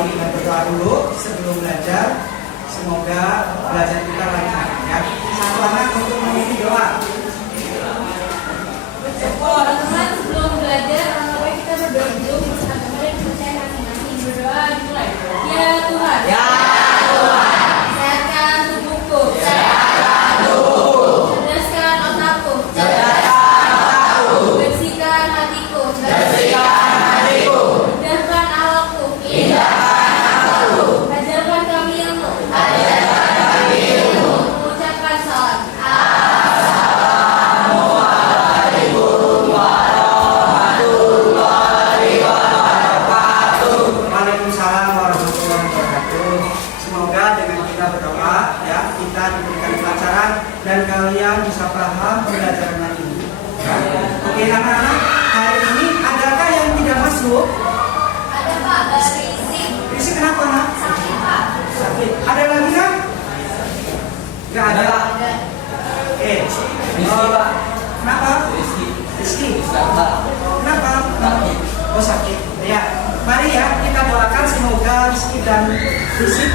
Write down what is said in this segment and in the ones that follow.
awali dengan berdoa dulu sebelum belajar. Semoga belajar kita lancar ya. Satu anak untuk mengikuti doa. Teman-teman sebelum belajar, kita berdoa dulu. Kemudian percaya masing-masing berdoa dimulai. Ya Tuhan. Ya Tuhan. Sehatkan tubuhku. Sehatkan tubuhku. Cerdaskan otakku. Cerdaskan otakku. Bersihkan hatiku. Bersihkan hatiku. Indahkan awakku. Indahkan awakku. Ajarkan kami ilmu. Ajarkan kami ilmu. Mengucapkan salam. Assalamualaikum warahmatullahi wabarakatuh. Waalaikumsalam warahmatullahi wabarakatuh. Semoga dengan kita berdoa ya, kita diberikan kelancaran dan kalian bisa paham pembelajaran hari ini. Ya. Oke anak-anak, hari ini adakah yang tidak masuk? Ada Pak, berisik. Risik kenapa nak? Sakit Pak. Sakit. Ada lagi kan? Gak ada. Oke. Oh, kenapa? Rizky. Kenapa? Oh sakit. Ya. Mari ya kita doakan semoga Rizky dan Rizky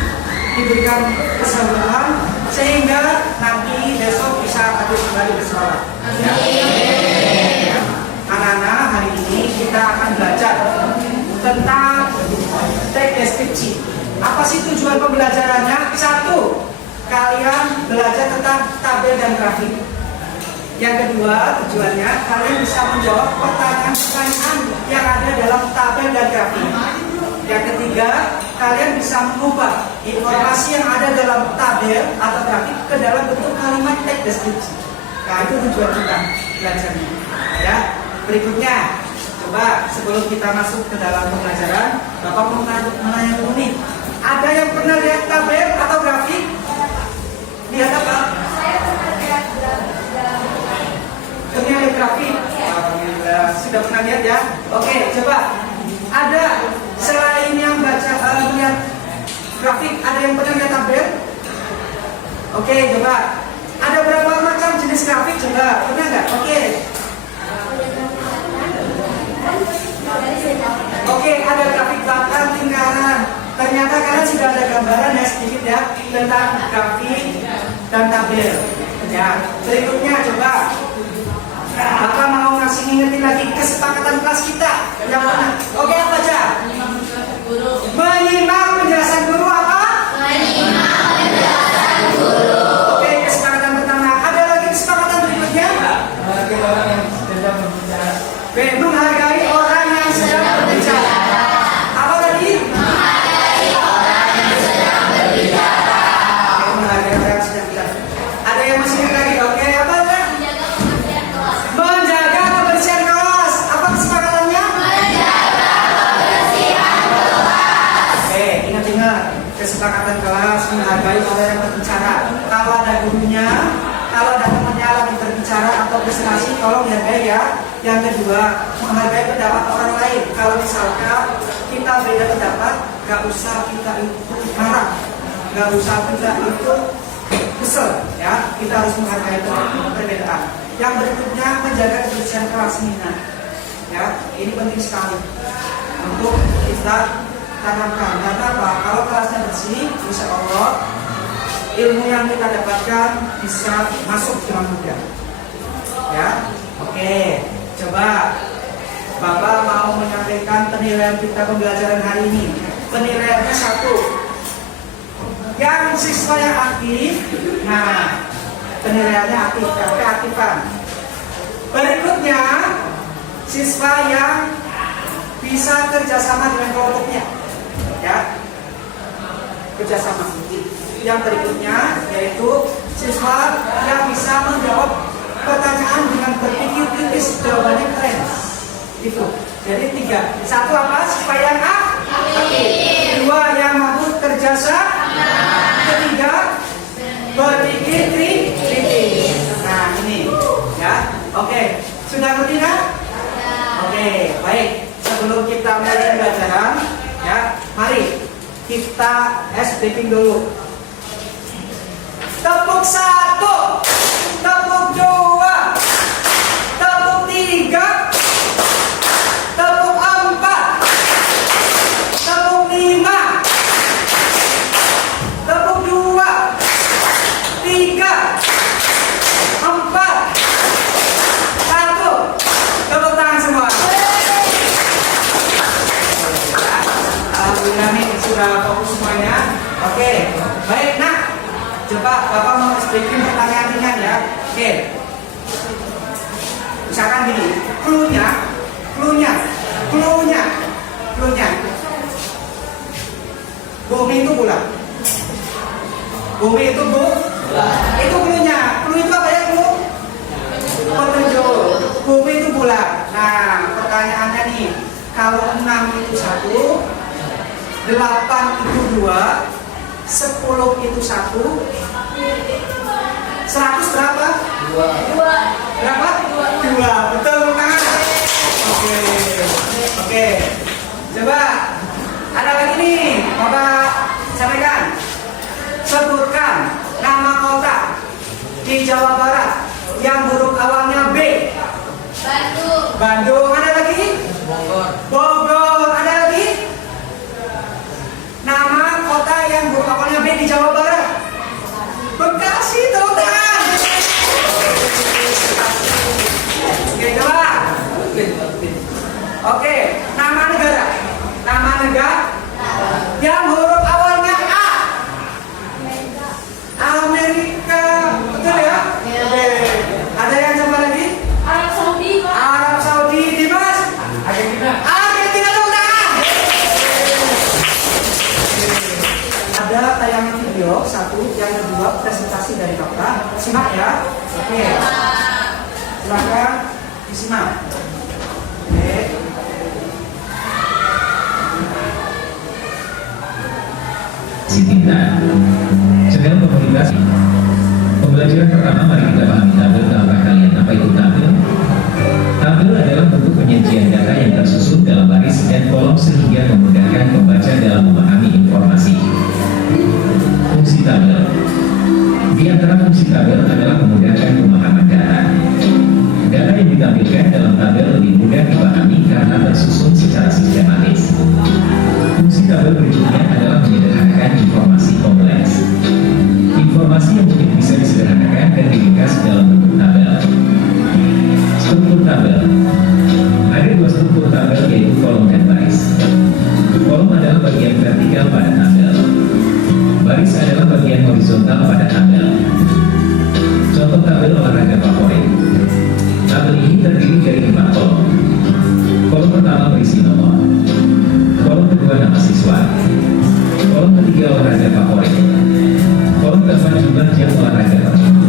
diberikan kesembuhan sehingga nanti besok bisa hadir kembali ke sekolah. Ya. Anak-anak, hari ini kita akan belajar tentang teks deskripsi. Apa sih tujuan pembelajarannya? Satu, kalian belajar tentang tabel dan grafik. Yang kedua, tujuannya kalian bisa menjawab pertanyaan-pertanyaan yang ada dalam tabel dan grafik. Yang ketiga, kalian bisa mengubah informasi yang ada dalam tabel atau grafik ke dalam bentuk kalimat teks deskripsi. Nah, itu tujuan kita belajarnya. Ya, berikutnya, coba sebelum kita masuk ke dalam pembelajaran, Bapak mau menanya dulu nih. Ada yang pernah lihat tabel atau grafik? Lihat apa? Saya pernah lihat grafik. Pernah lihat grafik? Alhamdulillah, sudah pernah lihat ya? Oke, coba. Ada selain yang baca lihat grafik, ada yang pernah lihat tabel? Oke, coba. Ada berapa macam jenis grafik? Coba, pernah nggak? Oke, ada grafik belakang, tingkaran. Ternyata kalian sudah ada gambaran ya sedikit ya tentang grafik dan tabel. Ya, berikutnya coba. Bapak mau ngasih ngingetin lagi kesepakatan kelas kita yang mana? Oke, apa aja? Menyimak penjelasan guru apa? Menyimak penjelasan guru. Oke, kesepakatan pertama. Ada lagi kesepakatan berikutnya? B. Menghargai orang yang sedang berbicara. Apa tadi? Menghargai orang yang sedang berbicara. Oke, menghargai orang yang sedang berbicara. Ada yang masih ingat lagi? Oke, apa lagi? Menjaga kebersihan kelas. Menjaga kebersihan kelas. Apa kesepakatannya? Menjaga kebersihan kelas. Oke, ingat-ingat kesepakatan kelas menghargai orang yang berbicara. Kalau ada gurunya, kalau ada temannya lagi berbicara atau presentasi, tolong dihargai ya. Yang kedua, menghargai pendapat orang lain. Kalau misalkan kita beda pendapat, gak usah kita ikut marah, gak usah kita ikut kesel, ya. Kita harus menghargai perbedaan. Yang berikutnya, menjaga kebersihan kelas ini. Ya, ini penting sekali untuk kita tanamkan. Karena apa? Kalau kelasnya bersih, insya Allah ilmu yang kita dapatkan bisa masuk dengan mudah. Ya, oke. Coba Bapak mau menyampaikan penilaian kita pembelajaran hari ini. Penilaiannya 1. Yang siswa yang aktif, nah penilaiannya aktif, keaktifan. Berikutnya siswa yang bisa kerjasama dengan kelompoknya, ya, kerjasama. Yang berikutnya yaitu siswa yang bisa menjawab pertanyaan dengan berpikir kritis, jawabannya keren. Itu. Jadi 3. 1 apa? Siswa yang aktif. 2 yang mampu kerjasama. 3 berpikir kritis. Nah ini, ya. Oke, sudah ngerti kan? Oke, baik. Sebelum kita mulai pelajaran, ya, mari kita briefing dulu. Tepuk 1, tepuk 2, tepuk 3, tepuk 4, tepuk 5, sudah fokus semuanya? Oke, baik nak. Coba Bapak mau bikin pertanyaan ringan ya. Oke. Misalkan gini, clue-nya. Bumi itu bulat. Bumi itu bulat. Itu clue-nya. Clue itu apa ya clue? Petunjuk. Bumi itu bulat. Nah, pertanyaannya nih, kalau 6 itu 1, 8 itu 2, 10 itu 1, 100 berapa? 2. Berapa? 2. Betul kan? Oke. Coba ada lagi nih, Bapak sampaikan. Sebutkan nama kota di Jawa Barat yang huruf awalnya B. Bandung. Ada lagi? Bogor. Ada lagi? Nama kota yang huruf awalnya B di Jawa Barat. Bekasi, teman-teman. Oke, coba. Oke, nama negara yang huruf awalnya A. Amerika, betul ya? Oke. Ada yang coba lagi? Arab Saudi, Dimas. Argentina dong, ada tayangan video satu, yang kedua presentasi dari Bapak. Simak ya. Oke. Silakan disimak. Oke. Kita sedang berkomunikasi. Pembelajaran pertama, mari kita pahami tabel. Tahukah kalian apa itu tabel? Tabel adalah bentuk penyajian data yang tersusun dalam baris dan kolom sehingga memudahkan pembaca dalam memahami informasi. Fungsi tabel. Di antara fungsi tabel adalah memudahkan pemahaman data. Data yang ditampilkan dalam tabel lebih mudah dipahami karena tersusun secara sistematis. Fungsi tabel berikutnya adalah menyederhanakan informasi kompleks. Informasi yang mungkin bisa disederhanakan dan diringkas dalam bentuk tabel. Struktur tabel. Ada dua struktur tabel, yaitu kolom dan baris. Kolom adalah bagian vertikal pada tabel. Baris adalah bagian horizontal pada tabel. Contoh tabel olahraga favorit. Tabel ini terdiri dari 4 kolom. Kolom pertama berisi nomor. Kolom kedua nama siswa. Kolom ketiga olahraga favorit. Kolom keempat jumlah jam olahraga tersebut.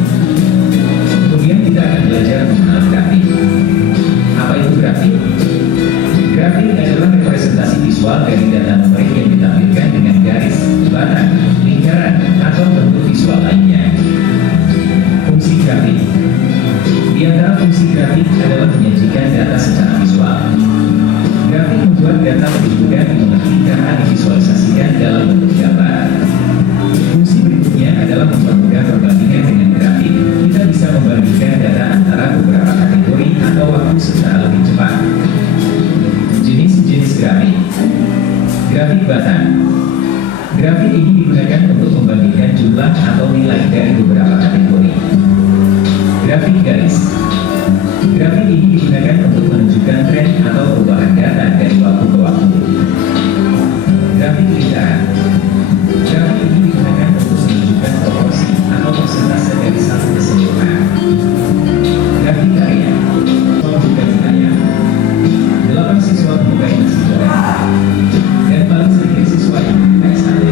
Kemudian kita akan belajar mengenal grafik. Apa itu grafik? Grafik adalah representasi visual dari data numerik yang ditampilkan dengan garis, batang, lingkaran, atau bentuk visual lainnya. Fungsi grafik. Di antara fungsi grafik adalah menyajikan data secara visual. Grafik membuat data lebih mudah dimengerti karena divisualisasikan dalam bentuk gambar. Fungsi berikutnya adalah mempermudah perbandingan dengan grafik. Kita bisa membandingkan data antara beberapa kategori atau waktu secara lebih cepat. Jenis-jenis grafik. Grafik batang. Grafik ini digunakan untuk membandingkan jumlah atau nilai dari beberapa kategori. Grafik garis. Grafik ini digunakan untuk menunjukkan tren atau perubahan data dari waktu ke waktu. Grafik lingkaran. Grafik ini digunakan untuk menunjukkan proporsi atau persentase dari satu keseluruhan. Grafik karya. Membuka wilayah. 8 siswa menyukai nasi goreng dan paling sedikit siswa yang menyukai sate.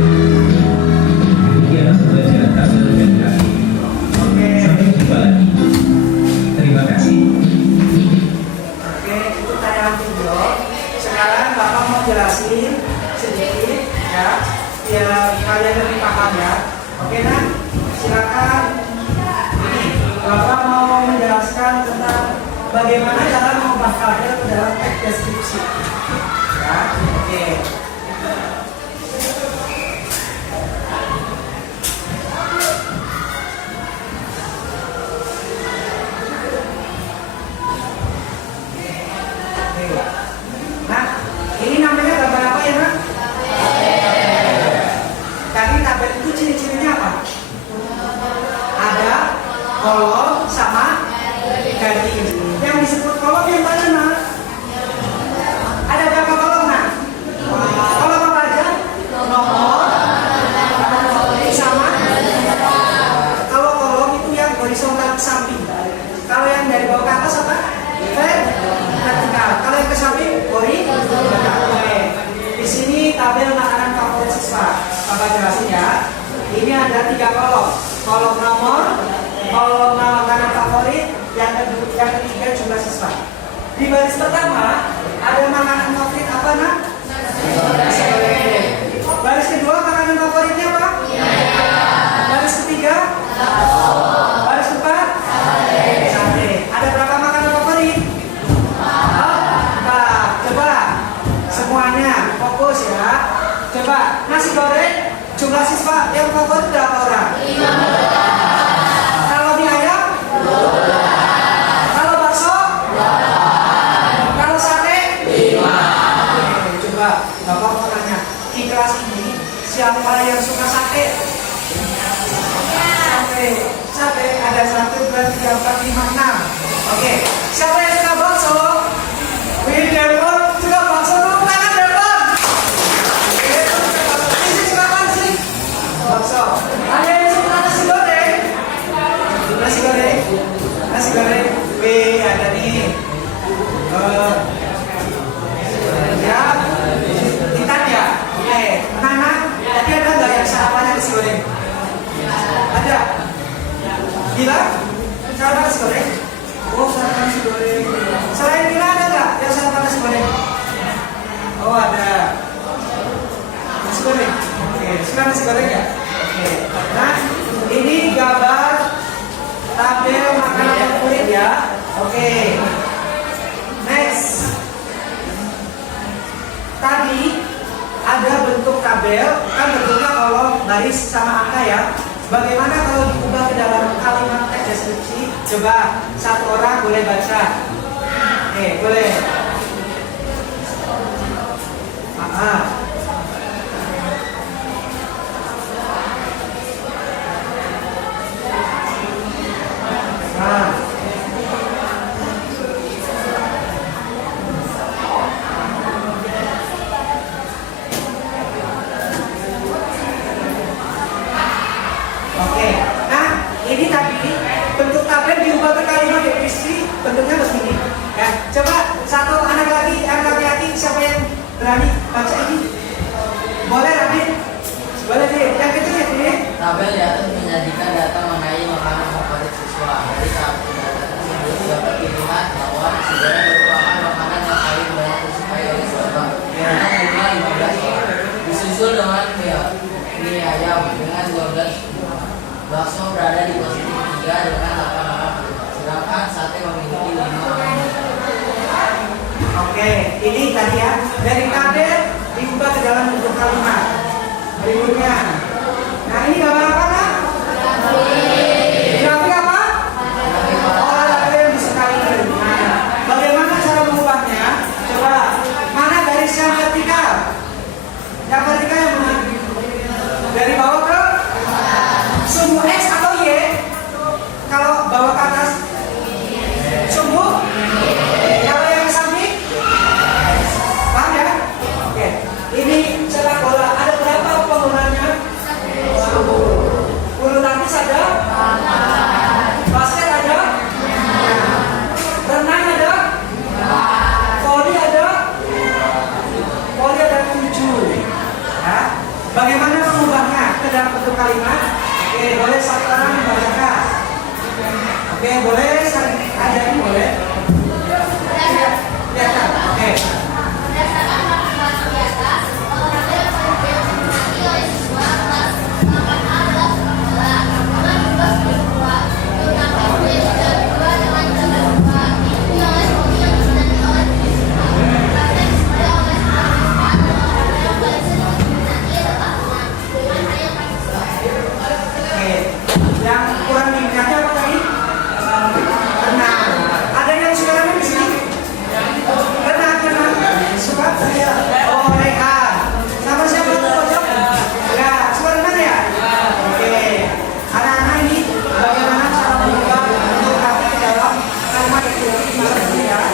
Demikianlah pembelajaran tabel dan grafik. Sampai jumpa lagi. Terima kasih. Oke, itu tayangan video. Sekarang Bapak mau jelasin sedikit ya, biar kalian lebih paham ya. Oke nah, silakan. Ini Bapak mau menjelaskan tentang bagaimana cara mengubah tabel ke dalam teks deskripsi. Ya, oke. Nah, ini namanya gambar apa ya, Nak? Tadi tabel itu ciri-cirinya apa? Ada kolom sama garis. Yang disebut kolom yang mana, Nak? Ada berapa kolom, Nak? Wow. ada 3 kolom. Kolom nomor, kolom makanan favorit, yang ketiga jumlah siswa. Di baris pertama ada makanan favorit apa nak? Nasi goreng. Baris kedua makanan favoritnya apa? Baris ketiga? Baris keempat? Sate. Ada berapa makanan favorit? 4. Coba semuanya fokus ya. Coba nasi goreng jumlah siswa yang favorit berapa orang? 5. Kalau mie ayam? 2. Kalau bakso? 8. Kalau sate? 5. Oke, coba Bapak mau tanya, di kelas ini siapa yang suka sate? Sate ada 1, 2, 3, 4, 5, 6. Oke, siapa yang suka bakso? Wih, Depon suka bakso, tepuk tangan Depon. Ini suka apa sih? Bakso. Ada yang suka nasi goreng? Nasi goreng? Nasi goreng. Wih, ada nih. Ya, Intan ya? Nana, tadi ada nggak yang sarapannya nasi goreng? Ada? Gila? Sarapan nasi goreng? Oh, sarapan nasi goreng. Selain Gila ada nggak yang sarapan nasi goreng? Oh, ada. Nasi goreng? Oke, suka nasi goreng ya? Oke. Nah, ini gambar tabel makanan favorit ya. Oke. Next. Tadi ada bentuk tabel, kan bentuknya kolom, baris sama angka ya. Bagaimana kalau diubah ke dalam kalimat teks deskripsi? Coba satu orang boleh baca. Oke, boleh. Oke, nah ini tadi bentuk tabel diubah ke kalimat deskripsi, bentuknya begini. Ya, coba satu anak laki-laki siapa yang berani baca ini? Boleh Radit? Boleh deh, yang kecil ya deh. Tabel di atas menyajikan data mengenai makanan favorit siswa. Dari tabel tersebut dapat dilihat bahwa nasi goreng merupakan makanan yang paling banyak disukai oleh siswa. Dengan jumlah 15 orang. Disusul dengan mie ayam dengan 12. Bakso berada di posisi 3 dengan 8 orang. Sedangkan sate memiliki 5 orang. Oke, ini tadi ya dari tabel diubah ke dalam bentuk kalimat. Berikutnya, nah ini gambar apa kan? Grafik apa? Olahraga yang disukai. Nah, bagaimana cara mengubahnya? Coba mana garis yang vertikal? Yang vertikal yang mana? Dari bawah ke sumbu X atau Y? Kalau bawah ke atas sumbu? Kalau yang ke samping? Paham ya? Oke. Ini sepak bola. Ada berapa penggunanya? 10. Bulu tangkis ada? Basket ada? Renang ada? Voli ada? Voli ada 7. Ya. Bagaimana mengubahnya ke dalam bentuk kalimat? Oke, boleh satu orang membacakan. Oke, boleh ada ini boleh. Lihat, oke. Berdasarkan informasi di atas, olahraga yang paling banyak diminati oleh siswa kelas 8A adalah sepak bola dengan jumlah 10 siswa, terutama yang menjadi juara 2 dengan jumlah 2, diikuti oleh voli yang diminati oleh 7 siswa. Basket disebut oleh 9 siswa, dan olahraga yang paling sering diminati adalah renang dengan hanya 4 siswa. Oke. Yang kurang diminati apa tadi? Renang. Ada yang suka renang di sini? Renang. Suka? Oh, Rehan. Sama siapa tuh pojok? Ya, suka renang ya? Oke. Anak-anak ini bagaimana cara mengubah bentuk grafik ke dalam kalimat deskripsi ya?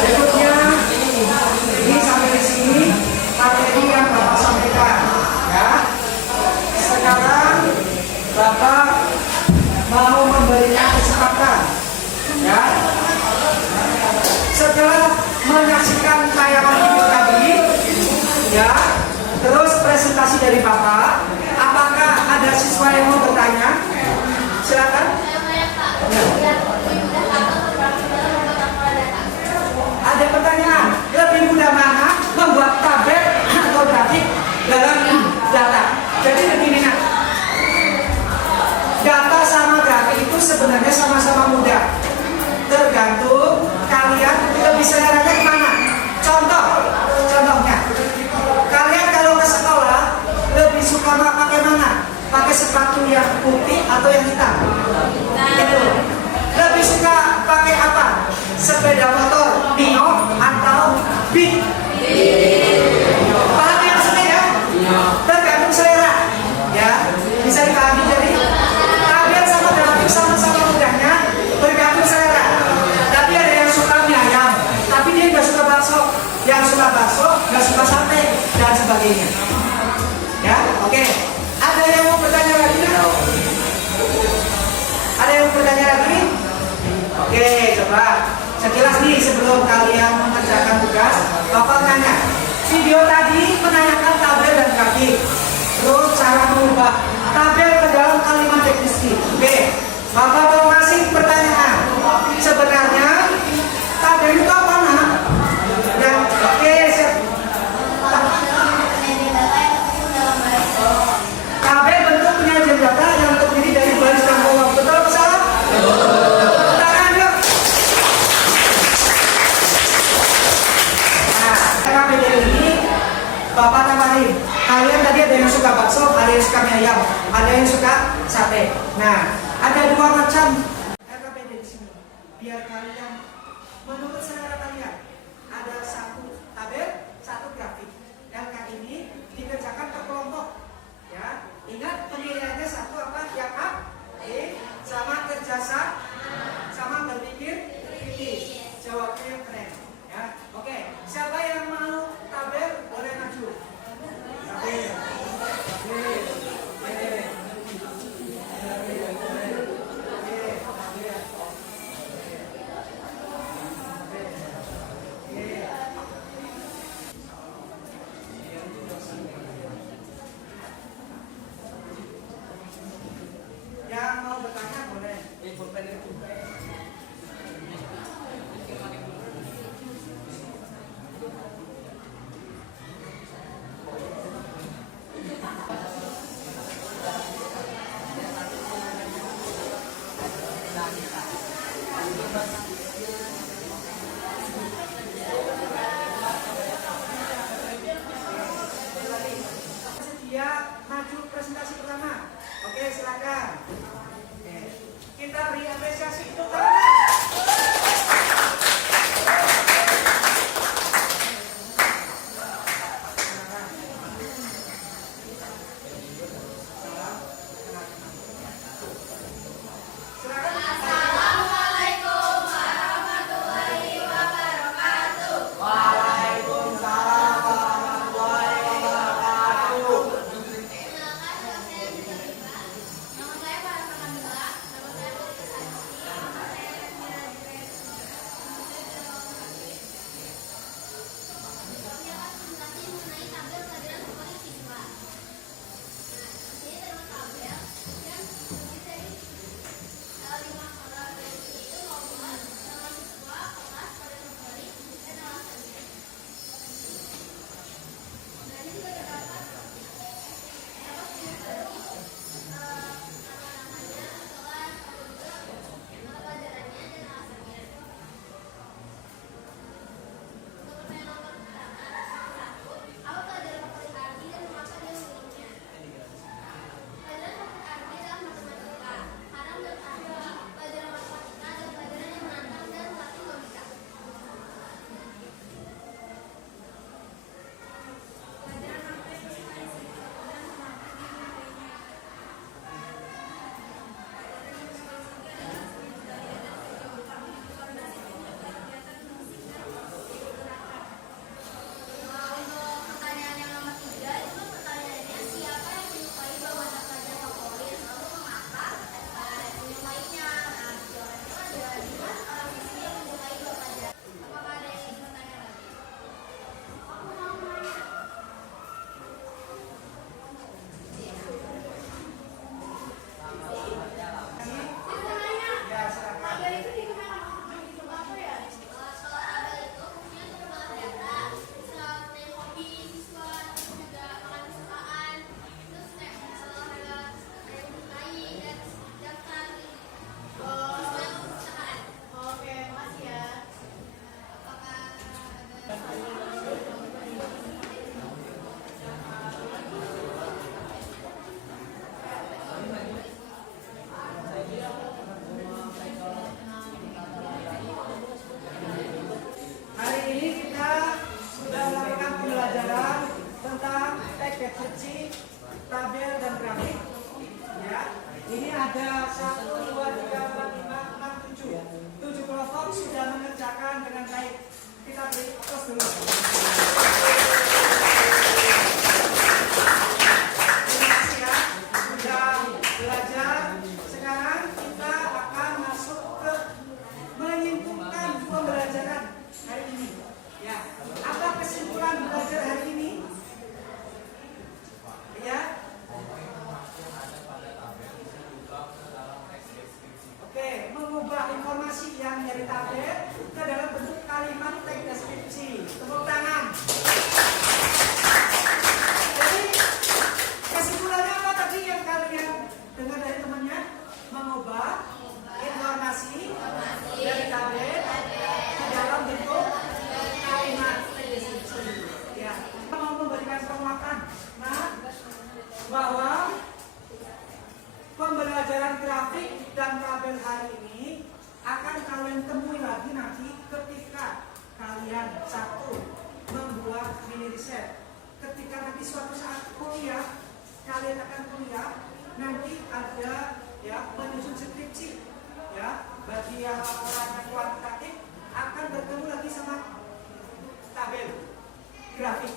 Berikutnya, ini sampai di sini materi yang Bapak sampaikan. Ya. Sekarang Bapak mau memberikan kesempatan. Ya. Setelah menyaksikan tayangan video tadi, ya, terus presentasi dari Bapak. Apakah ada siswa yang mau bertanya? Silakan. Ada pertanyaan, lebih mudah mana membuat tabel atau grafik dalam data? Jadi begini nak, data sama grafik itu sebenarnya sama-sama mudah. Tergantung kalian lebih seleranya kemana. Contohnya, kalian kalau ke sekolah lebih suka pakai mana? Pakai sepatu yang putih atau yang hitam? Gitu. Lebih suka pakai apa? Sepeda motor Mio atau Big? Paham ya maksudnya ya? Tergantung selera. Ya, bisa dipahami. Jadi tabel sama grafik sama-sama mudahnya, bergantung selera. Tapi ada yang suka mie ayam, tapi dia nggak suka bakso. Yang suka bakso nggak suka sate dan sebagainya. Ya, oke. Ada yang mau bertanya lagi? Ada yang mau bertanya lagi? Oke, coba. Sekilas nih sebelum kalian mengerjakan tugas, Bapak tanya. Video tadi menanyakan tabel dan grafik. Terus cara mengubah tabel ke dalam kalimat deskripsi. Oke, Bapak mau kasih pertanyaan. Sebenarnya tabel itu apa nak? Ya, oke. Tabel bentuk penyajian data yang terdiri dari baris dan kolom. Betul atau salah? Tangan yuk. Nah, KPD ini Bapak tambahin. Kalian tadi ada yang suka bakso, ada yang suka mie ayam, ada yang suka sate. Nah, ada dua macam LKPD di sini. Biar kalian menurut selera kalian ada satu tabel, satu grafik. LK ini dikerjakan per kelompok. Ya, ingat pemilihannya satu apa? Yang A, B, sama kerjasama, sama berpikir kritis. Jawabnya yang keren. Ya, oke. Siapa yang mau tabel boleh maju. Tabel. Oke. nanti ada ya menyusun skripsi ya bagi yang laporannya kuantitatif akan bertemu lagi sama tabel grafik